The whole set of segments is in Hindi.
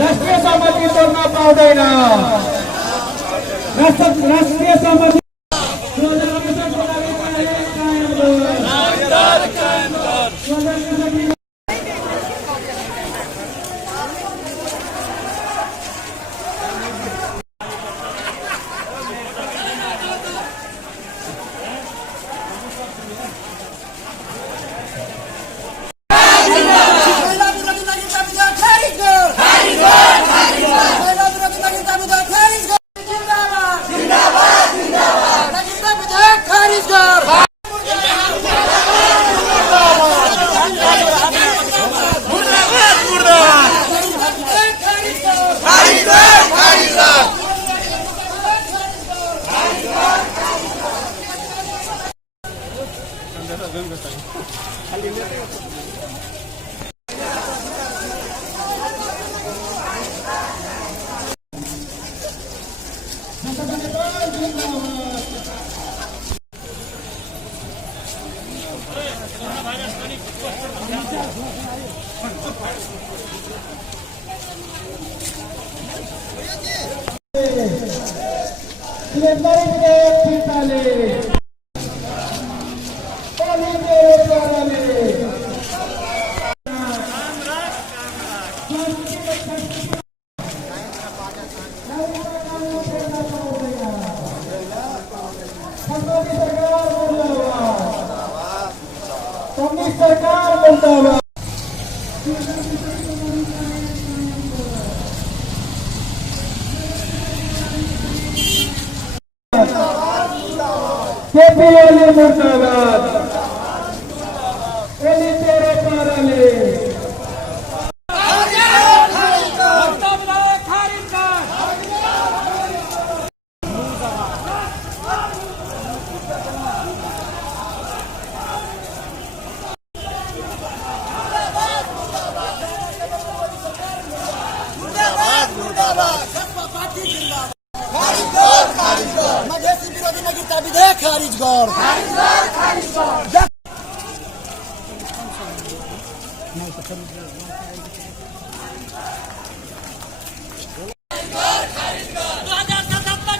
राष्ट्रीय सहमति तोड्न पाउँदैन। राष्ट्रिय सहमति सरकार मुर्दाबाद। केपीओली मुर्दाबाद। ओली तेरे पाराले मधेसी विरोधी नागरिकता विधेयक खारिज कर।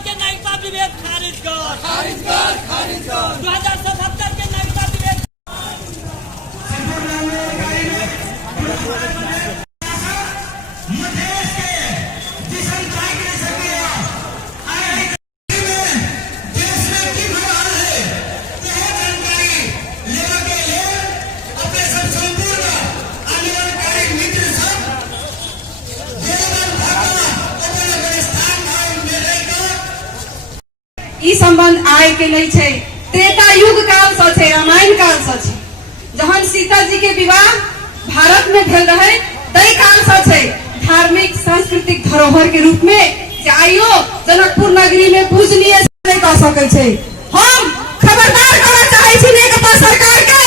के नागरिकता विधेयक खारिज कर। 2077 के नागरिकता विधेयक ई संबंध आय के नहीं छे। त्रेता युग काल से छे, रामायण काल से छे। जहन सीता जी के विवाह भारत में भेल रहे तई काल से छे। धार्मिक सांस्कृतिक धरोहर के रूप में आइयो जनकपुर नगरी में पूजनीय नहीं कह सके छे। हम खबरदार करना चाहे छी नेकपा सरकार के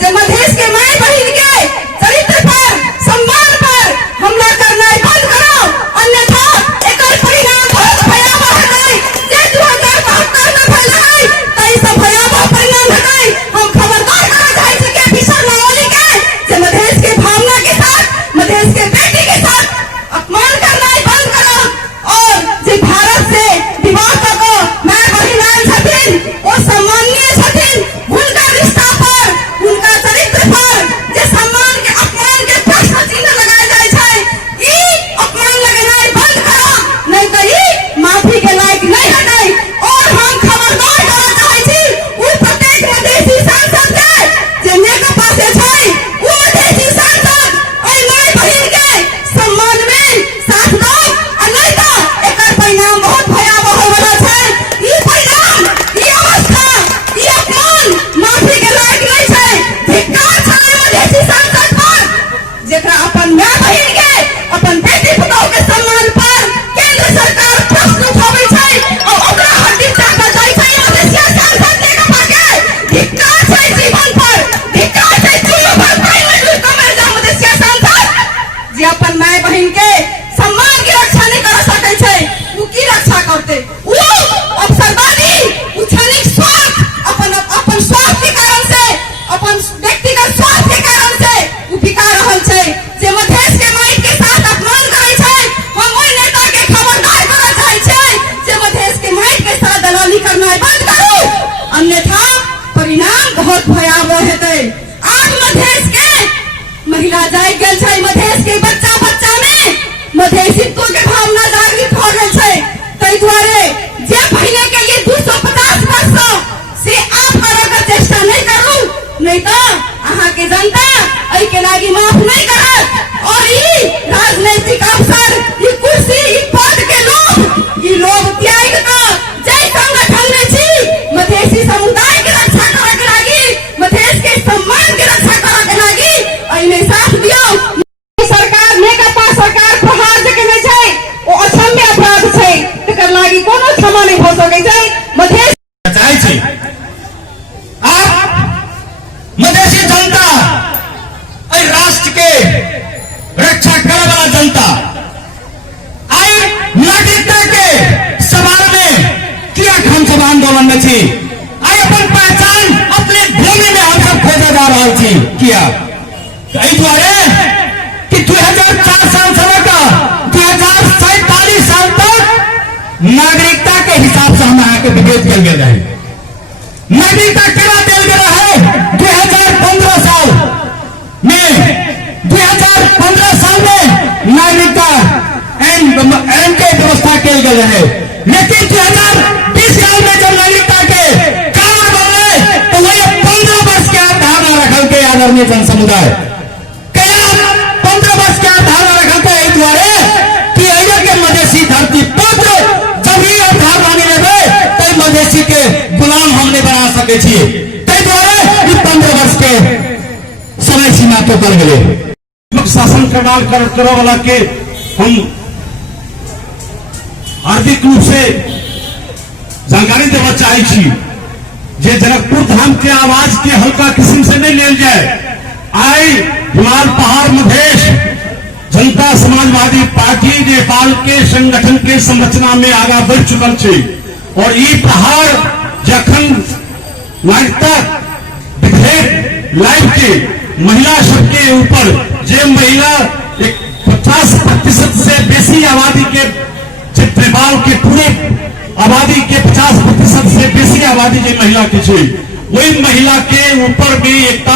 जे मधेश के माय बहिन के चरित्र पर सम्मान पर हमला करना बंद करो, अन्यथा एकर परिणाम बहुत भयावह है। जे 2072 में भेल है तई से भयावह परिणाम है। हम खबरदार करना चाहे छी के विशाल माओली के जे मधेश के भावना के साथ मधेश के बेटी के साथ अपमान करना बंद करो और जे भारत से विवाह करके माय बहिन आयल छथिन वो सम्माननीय छथिन। उनका रिश्ता पर उनका चरित्र पर जे सम्मान के अपमान के प्रश्न चिन्ह लगाए जाए छै, ई अपमान लगेनाइ बंद करो, नहीं तो ई माफी के लायक नहीं हटै। और हम खबरदार करना चाहे छी उ प्रत्येक मधेसी सांसद के जे नेकपा से छै, उ मधेसी सांसद ओइ माय बहिन के सम्मान में साथ दो, आ नहीं तो एकर परिणाम बहुत भयावह होवला छै। ई परिणाम, ई अवस्था, ई अपमान माफी के लायक नहीं छै। धिक्कार छै मधेसी सांसद पर जेकरा अपन माय बहिन के अपन बेटी पुतौह के सम्मान पर केंद्र सरकार प्रश्न उठाबै छै। जनता आई नागरिकता के सवाल में क्या हम सब आंदोलन में थी आई अपन पहचान अपने भूमि में हम सब खोजे जा रहा थी किया द्वारे कि 2004 साल से लेकर 2047 साल तक नागरिकता के हिसाब से हम यहाँ के विभेद कर गए रहे। नागरिकता केना दिल गया है 2015 साल में 2015 साल में नागरिकता एम के व्यवस्था किया गया है, लेकिन 2020 साल में जब नागरिकता के कानून बने तो वही 15 वर्ष के अवधारणा रखल के आदरणीय जन समुदाय 15 वर्ष के अवधारणा रखल के द्वारे कि अगर के मधेसी धरती पुत्र जब ही अवधारणा नहीं लेवे तो मधेसी के गुलाम हम नहीं बना सके छिए ताहि द्वारे 15 वर्ष के समय सीमा तो कर गए। शासन करे वाला के हम हार्दिक रूप से जानकारी देना चाहे छी जे जनकपुर धाम के आवाज के हल्का किस्म से नहीं लेल जाए। आई हिमाल पहाड़ मधेश जनता समाजवादी पार्टी नेपाल के संगठन के संरचना में आगा बढ़ चुकल है और ये पहाड़ जखन नागरिकता विधेयक लाइव के महिला सबके ऊपर जे महिला 50% से बेसी आबादी के नेपाल के पूरे आबादी के 50% से बेसी आबादी जो महिला के वही महिला के ऊपर भी एक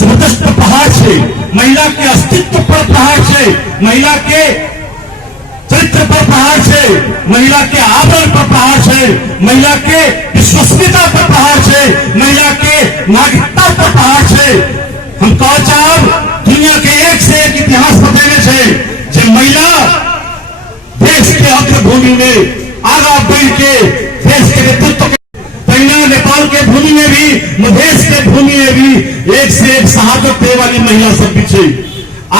जबरदस्त प्रहार है, महिला के अस्तित्व पर प्रहार है, महिला के चरित्र पर प्रहार है, महिला के आदर पर प्रहार है, महिला के विश्वसनीयता पर प्रहार है, महिला के नागरिकता पर प्रहार है। हम कह चाहब दुनिया के एक से एक इतिहास बतेने से जे महिला देश के अग्रभूमि में आगा बढ़ के देश के नेतृत्व नेपाल के भूमि में भी मधेश के भूमि में भी एक से एक शहादत दे वाली महिला सब पीछे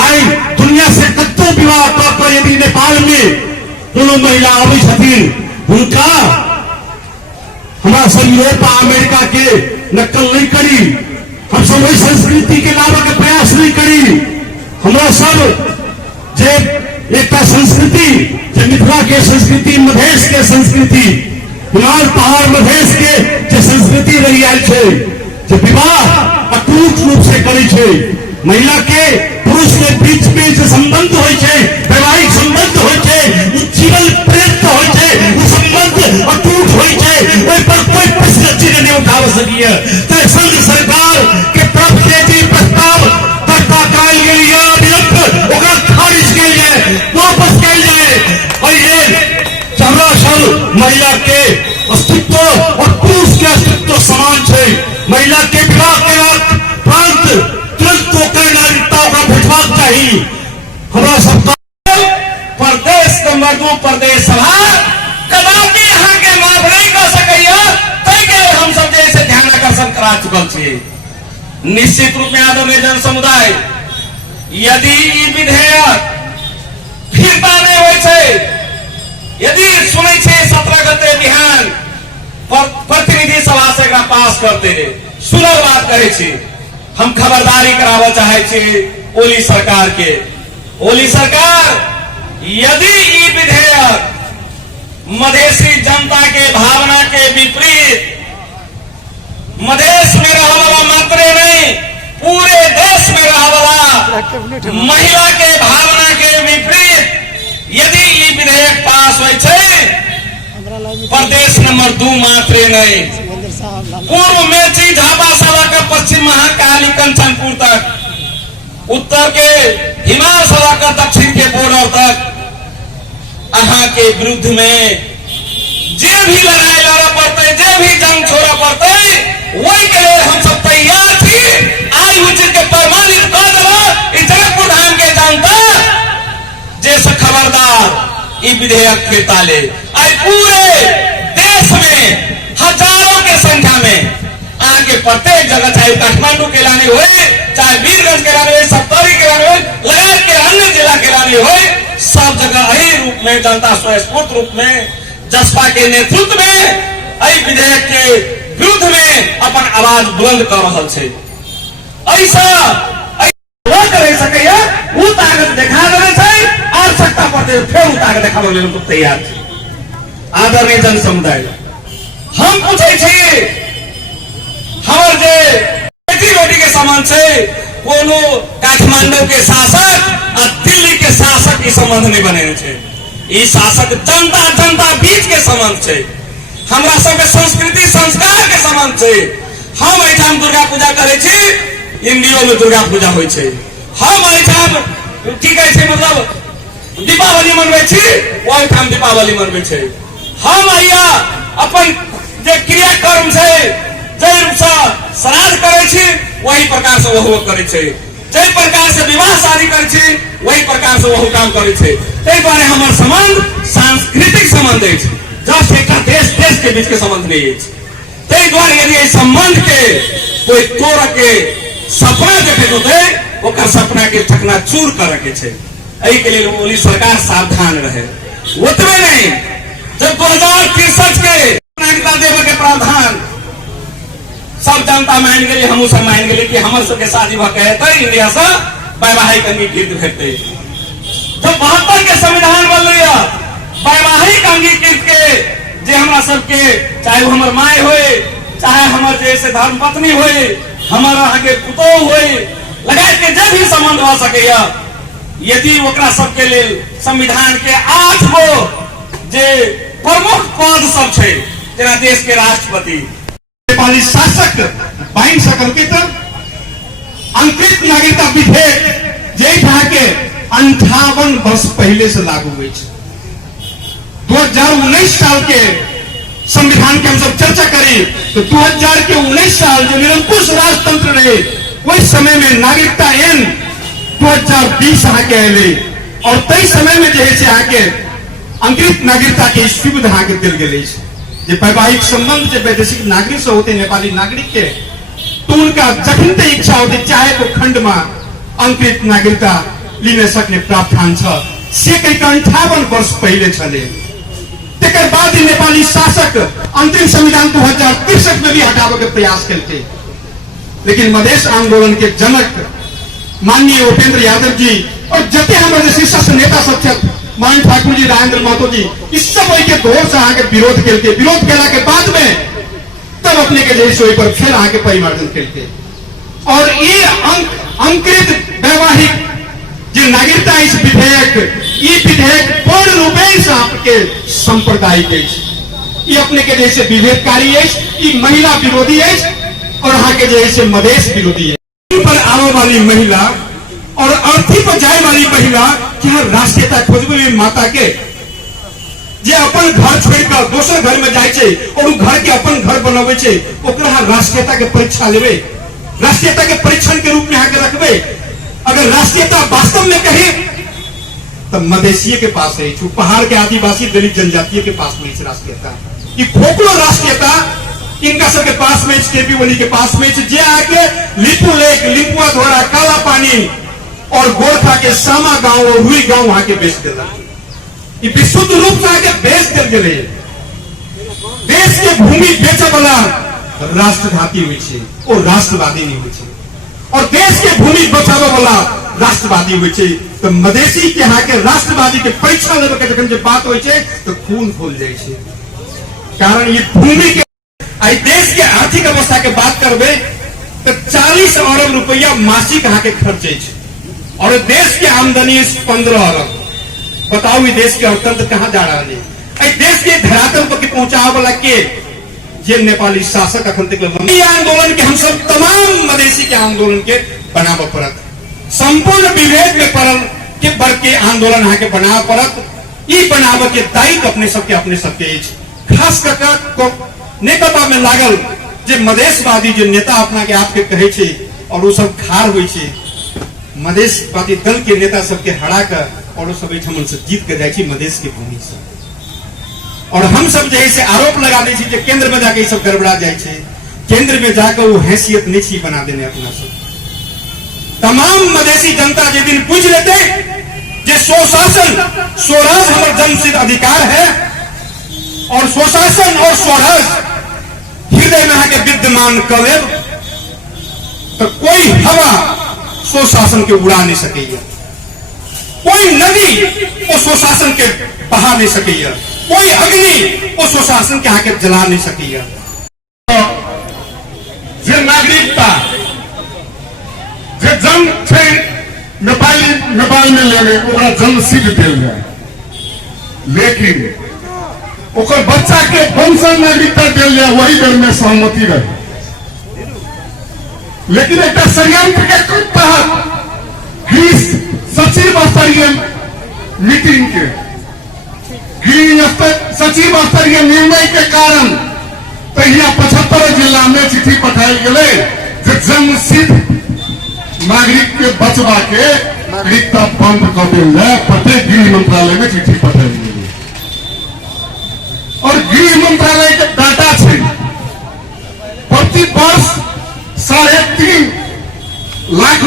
आई दुनिया से कत्तो विवाह कर यदि नेपाल में कोनो महिला आवी छथिन उनका हमारा सब यूरोप अमेरिका के नकल नहीं करी, हम सब वही संस्कृति के लाने का प्रयास नहीं करी। हमारा सब जे एक संस्कृति जो मिथिला के संस्कृति मधेश के संस्कृति हिमाल पहाड़ मधेश के जो संस्कृति रही आई है जो विवाह अटूट रूप से करे महिला के पुरुष के बीच में जो संबंध हो वैवाहिक संबंध हो जीवन प्रेरित हो संबंध अटूट हो पर कोई प्रश्न चिन्ह नहीं उठा सकी है तो संघ सरकार के तरफ से भी प्रस्ताव करता काल के लिए विलंब खारिज के लिए वापस कल जाए और ये महिला के अस्तित्व और पुरुष के अस्तित्व समान है। महिला के विवाह के प्रांत तुरंत होकर नागरिकता का भेजवाक चाहिए। हमारा सरकार प्रदेश के मर्दों प्रदेश सभा कदापि यहाँ के माफ नहीं कर सके हम सब जैसे ध्यान आकर्षण करा चुकल छे। निश्चित रूप में आदरणीय जन समुदाय यदि विधेयक फिरता नहीं हो यदि सुने 17 गते बिहान प्रतिनिधि सभा से पास करते सुनल बात करे हम खबरदारी करावे चाहे ओली सरकार के। ओली सरकार यदि ये विधेयक मधेसी जनता के भावना के विपरीत मधेश में रह वाला मात्र नहीं पूरे देश में रह वाला महिला के भावना के विपरीत यदि ये विधेयक पास हो प्रदेश नंबर 2 मात्र नहीं पूर्व मेची झापा सभा का पश्चिम महाकाली कंचनपुर तक उत्तर के हिमाल सभा का दक्षिण के बॉर्डर तक अहाँ के विरुद्ध में जे भी लड़ाई लड़ा पड़ते जे भी जंग छोड़ा पड़ते वही के लिए हम सब तैयार थी। आज उचित के प्रमाणित कर दो जनकपुर धाम के जनता जैसे खबरदार ये विधेयक फिरता ले। आज पूरे देश में हजारों के संख्या में आगे प्रत्येक जगह चाहे काठमांडू के लाने हुए चाहे वीरगंज के लाने हुए सप्तरी के लाने हुए लगातार के अन्य जिला के लाने हुए सब जगह यही रूप में जनता स्वस्फूर्त रूप में जसपा के नेतृत्व में यही विधेयक के विरुद्ध में अपन आवाज बुलंद कर रहा है। ऐसा कर सके वो ताकत देखा रहे खातिर फिर उतार देखाबे लेल लोग तैयार छै। आदरणीय जन समुदाय, हम पूछे छिए हमर जे बेटी रोटी के समान छै, कोनो काठमांडू के शासक और दिल्ली के शासक के संबंध नहीं बने छै। ई शासक जनता जनता बीच के संबंध छै, हमरा सब के संस्कृति संस्कार के संबंध छै। हम एठाम दुर्गा पूजा करे छी, इंडियो में दुर्गा पूजा होय छै। हम एठाम की कहे छै मतलब दीपावली मनबै छी, ओहि ठाम दीपावली मनबै छै। हम आइया अपन जे क्रियाक्रम छै जै रूप से श्राद्ध करे छी, वही प्रकार से वह करे छै। जै प्रकार से विवाह शादी करे छी, वही प्रकार से वह काम करे छै। तै दुआरे हमर संबंध सांस्कृतिक संबंध अछि, जब एक देश देश के बीच के संबंध नहीं अछि। तै दुआरे यदि इस संबंध के कोई तोड़ के सपना देखे होते, ओकर सपना के चकनाचूर करे के छै। एहि के लिए मोदी सरकार सावधान रहे। ओतबे नहीं, जब 2063 के नागरिकता देवे के प्रावधान सब जनता मान गए, हमू सब मान गए कि हमर सबके शादी भऽ के इंडिया से वैवाहिक अंगीकृत हेतै। जब 72 के संविधान बनलै, वैवाहिक अंगीकृत के जे हमरा सबके चाहे वो हमर माय होए, चाहे हमर जैसे धर्म पत्नी होए, हमर आगे पुतोह होए, लगा के जब भी संबंध हो सके, यदि ओकरा सबके लेल संविधान के 8 गो जे प्रमुख पद सब छै, जेना देश के राष्ट्रपति, नेपाली शासक बाइन सकलकै त अंकित नागरिकता विधेयक जे के 58 वर्ष पहले से लागू हुई है। 2019 साल के संविधान के हम सब चर्चा करें तो 2019 साल जो निरंकुश राजतंत्र रहे, उस समय में नागरिकता एन 2020 आके अले, और तई समय में जो है आके अंकित नागरिकता के सुविधा आके दिल गए। जे वैवाहिक संबंध जो वैदेशिक नागरिक से होते, नेपाली नागरिक के, तो उनका जखनते इच्छा होती चाहे तो खंड में अंकित नागरिकता लेने सकने प्रावधान से कई 58 वर्ष पहले चले। तेकर बाद ही नेपाली शासक अंतिम संविधान 2063 में भी हटावे के प्रयास करते, लेकिन मधेश आंदोलन के जनक माननीय उपेंद्र यादव जी और जते हमारे शीर्षस्थ नेता सब थे, मान ठाकुर जी, राजेंद्र महतो जी, इस सब के दौर से आगे विरोध करते, विरोध केला के बाद में तब अपने के जैसे पर फिर आगे परिवर्तन करते। और ये अंकित वैवाहिक जो नागरिकता इस विधेयक, ये विधेयक पूर्ण रूपेण से आपके सांप्रदायिक है, ये अपने के जैसे विभेदकारी है, ये महिला विरोधी है, और यहाँ के जैसे मधेश विरोधी है। पर आने वाली महिला और अर्थी पर जाए वाली महिला क्या राष्ट्रीयता खोजबे में माता के जे अपन घर छोड़कर दोसर घर में जाए छे और घर के अपन घर बनावे छे, ओकरा राष्ट्रीयता के परीक्षा लेवे, राष्ट्रीयता के परीक्षण के रूप में आके रखबे। अगर राष्ट्रीयता वास्तव में कहे तो मधेशिये के पास है, पहाड़ के आदिवासी दलित जनजातीय के पास में राष्ट्रीयता, ये खोखलो राष्ट्रीयता इनका सबके पास में, केपी ओली के पास में, जे आके लिपू लेक, लिपुआ धोरा, काला पानी और गोरखा के सामा गांव और रुई गांव वहां के बेच दिला, ये विशुद्ध रूप से आके बेच कर गए। देश के भूमि बेचे वाला राष्ट्रघाती हुई छे, और राष्ट्रवादी नहीं हुई छे, और देश के भूमि बचावे वाला राष्ट्रवादी हुई छे। तो मधेसी के यहाँ के राष्ट्रवादी के परीक्षा लेवे के जखन जे बात हुई छे तो खून खोल जाए छे। कारण ये भूमि के आई देश के आर्थिक अवस्था के बात करबे तो 40 अरब रुपया मासिक यहाँ के खर्च है, और देश की आमदनी 15 अरब। बताओ ये देश के अर्थतंत्र कहाँ जा रहा है? देश के धरातल पर पहुंचावे वाला के जे नेपाली शासक अखन तक आंदोलन के हम सब तमाम मधेसी के आंदोलन के बनाव पड़त, संपूर्ण विवेक में पड़ल के वर्ग के आंदोलन यहाँ के बनाव पड़त। ये बनाव के दायित्व अपने सबके खास कर नेकपा में लागल जे मधेशवादी जो नेता अपना के आपके कहे छे, और वो सब खार हुई छे, मधेशवादी दल के नेता सबके हरा कर और सब हम से जीत के जाए मधेश के भूमि से। और हम सब जैसे आरोप लगा दे कि केंद्र में जाके सब गड़बड़ा जाए, केंद्र में जाकर वो हैसियत नहीं छी बना देने अपना सब। तमाम मधेसी जनता जे दिन पूछ लेते जे स्वशासन स्वराज हमारे जन्मसिद्ध अधिकार है, और स्वशासन और स्वराज हृदय में आके विद्यमान कर ले, तो कोई हवा स्वशासन के उड़ा नहीं सकेगा, कोई नदी पानी वो स्वशासन के बहा नहीं सकैया, कोई अग्नि वो स्वशासन के आके जला नहीं सकैया। जे नागरिकता जे जन्म छै नेपाल में लेने ओकरा जन्म सिद्ध देल जाए, लेकिन ओकर बच्चा के वंशज नागरिकता देल जाए वही बेर में सहमति रहे। लेकिन एक संयंत्र के तहत सचिव स्तरीय मीटिंग के सचिव स्तरीय निर्णय के कारण तहिया 75 जिला में चिट्ठी पठाई गए जे जन्म सिद्ध नागरिक के बचवा के नागरिकता बंद कर दिल जाए। प्रत्येक गृह मंत्रालय में चिट्ठी पठाई गई और गृह मंत्रालय के डाटा है प्रति वर्ष 3.5 लाख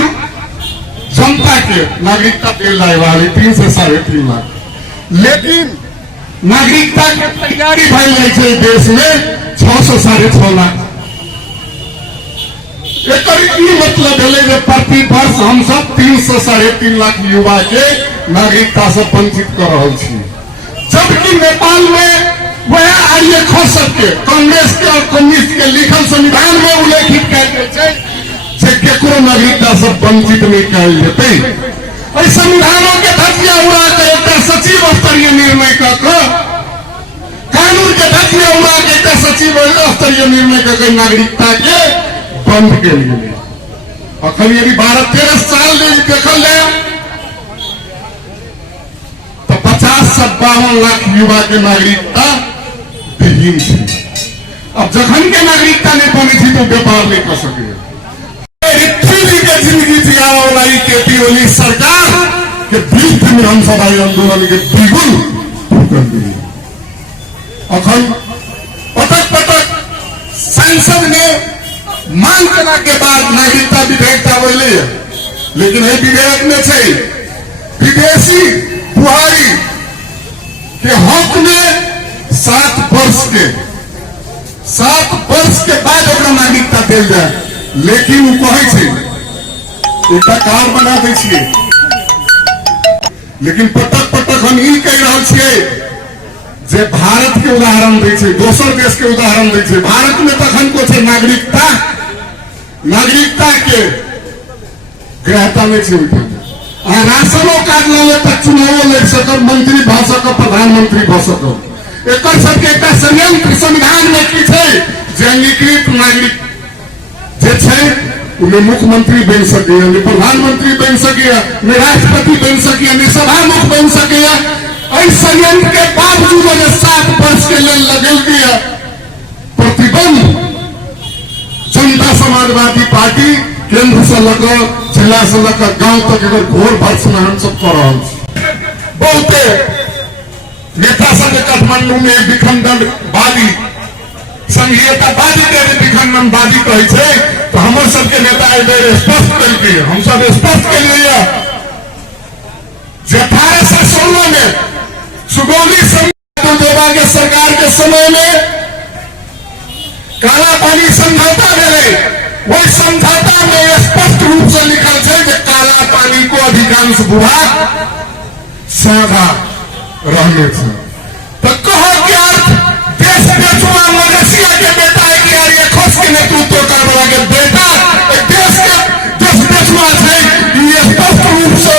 जनता के नागरिकता दिल जाए वाली 3 से 3.5 लाख, लेकिन नागरिकता के तैयारी भैल जाए देश में 6 से 6.5 लाख। एक मतलब है प्रति वर्ष हम सब 3 से 3.5 लाख युवा के नागरिकता से वंचित कर रहे हैं, जबकि नेपाल में वह आर्य खस के कांग्रेस के और कम्युनिस्ट के लिखल संविधान में उल्लेखित कल केकरो नागरिकता से वंचित नहीं कल जेते। संविधानों के धज्जिया उड़ा के एक सचिव स्तरीय निर्णय कानून के धज्जिया उड़ा के एक सचिव स्तरीय निर्णय कर नागरिकता के बंद के लिए। अखन यदि 12-13 साल देखल जाए तो 50 से 52 लाख युवा के नागरिकता विहीन थी। अब जखन के नागरिकता नहीं बनी थी तो व्यापार नहीं कर सके। के जिंदगी जियावा वाला केपी ओली सरकार के विरुद्ध में हम सब आंदोलन के बिगुल कर दिए। अखन पटक संसद में मांग करने के बाद नागरिकता विधेयक आवे, लेकिन ये विधेयक में से विदेशी बुहारी के हक में 7 वर्ष के बाद ओकरा नागरिकता दिल जाए। लेकिन वो कहे एक कार्ड बना दे, लेकिन पटक हम ई कह रहा जे भारत के उदाहरण दे, दोसर देश के उदाहरण दे। भारत में तखन को छे नागरिकता के ग्रहता में छे राशनो कार्ड ले तक चुनाव लड़ सकब, मंत्री भ सकब, प्रधानमंत्री भ सकब। एक सबके संयंत्र संविधान में की छे जे अंगीकृत नागरिक उन्हें मुख्यमंत्री बन सके, प्रधानमंत्री बन सके, राष्ट्रपति बन सके, सभामुख बन सके। संयंत्र के बावजूद 7 वर्ष के लिए लगल गया प्रतिबंध जनता समाजवादी पार्टी केंद्र से लेकर जिला से लेकर गांव तक अगर घोर भर्ष में हम सब कर रहा बहुते नेता सब काठमांडू में विखंडनवादी संघीयतावादी के विखंडनवादी कहे तो हम सबके नेता स्पष्ट करके हम सब स्पष्ट के लिए 1816 में सुगौली देवा के सरकार के समय में काला पानी समझौता मिले, वही समझौता में स्पष्ट रूप से लिखल है कि काला पानी को अधिकांश विभाग साझा रहने से। तो कहो कि अर्थ देश बेचुआ मलेशिया के बेटा है कि यार ये खोज के नेतृत्व करने के बेटा देश बेचुआ है, ये स्पष्ट रूप से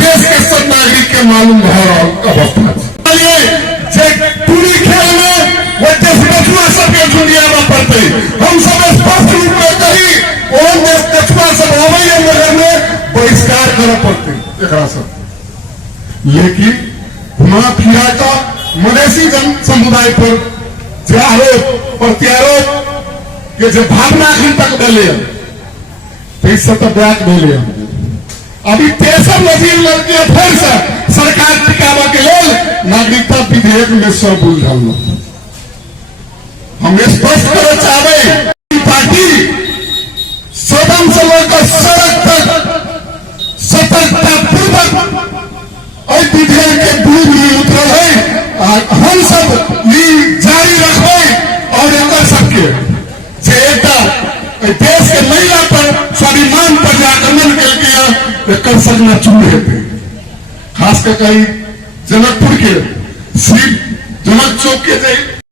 देश के सब नागरिक के मालूम हो रहा अवस्था पूरी खेल में वो देश बेचुआ सबके दुनिया में पड़ते हम सब स्पष्ट रूप में कही वो देश बेचुआ सब हवाई नगर में बहिष्कार करना पड़ते सब। लेकिन माफिया का मधेसी जन समुदाय पर जो आरोप प्रत्यारोप के जो भावना अखन तक दिले तो ब्याज मिले। अभी 63 नजीर लड़के फिर से सरकार टिकावा के लिए नागरिकता विधेयक में सब उलझल। हम स्पष्ट करना चाहते पार्टी सदन से लेकर सड़क तक सतर्कता पूर्वक विधेयक के विरुद्ध में उतरल है। हम सब ये जारी रखबे और एक सबके देश के महिला पर स्वाभिमान पर आक्रमण करके एक सजना चुने थे खास कर जनकपुर के श्री जनक चौक के